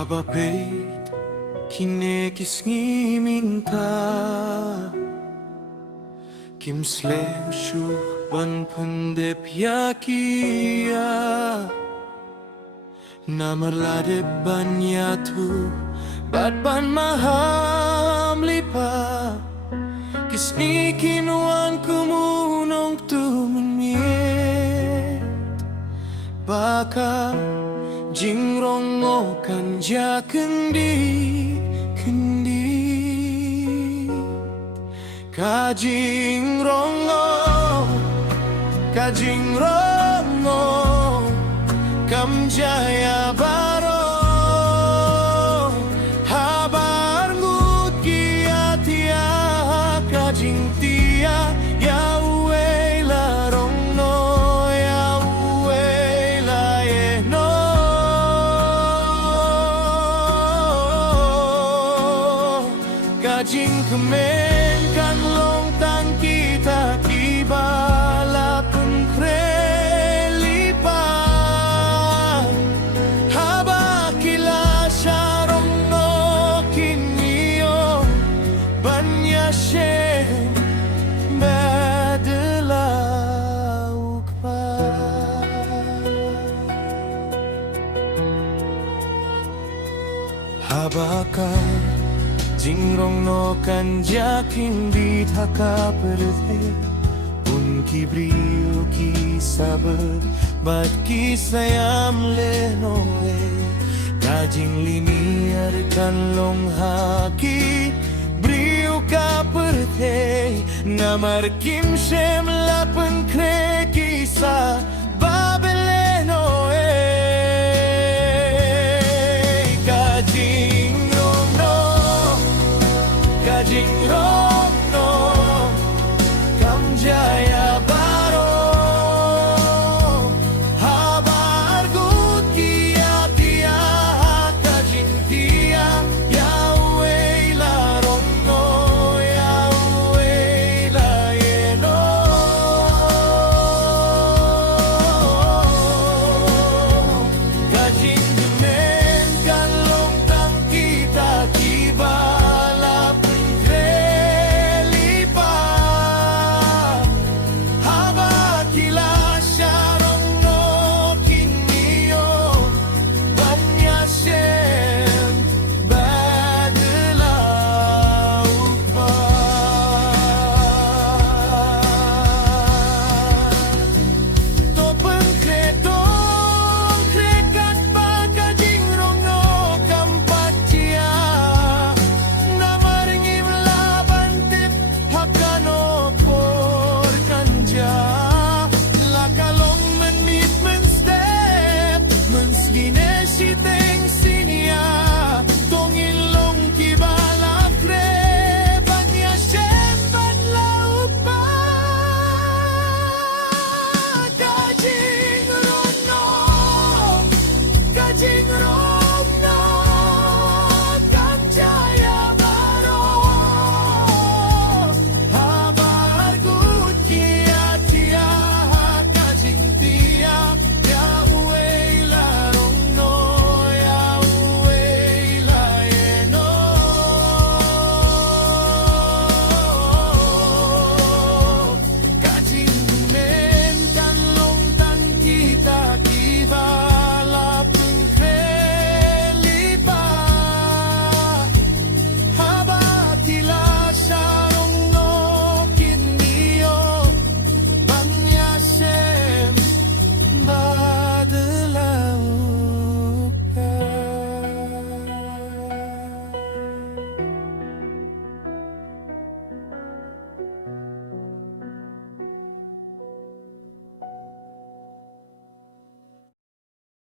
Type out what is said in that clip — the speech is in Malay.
Habapit kinekis minta Kimslem shu ban pendep yakia Namarlade ban yatu Bat ban maham lipa Kisni kinuan kumunong tumenmiet Baka Jingrongo kan ja kendi Kajingrongo kam jaya baro habar ngut kia tia kajing tia ya uela rongno ya uela no kajing kemen kan long tang kita kibala pun krelipa haba kila sharong no kinyo banya she badlauk pa haba ka Jingrong no kan jakin di thaka perde Unki brio ki sabar Bat ki sayam le noe Kajing liniar kan long haki Brio ka perde Namar kim shem lapan kre kisa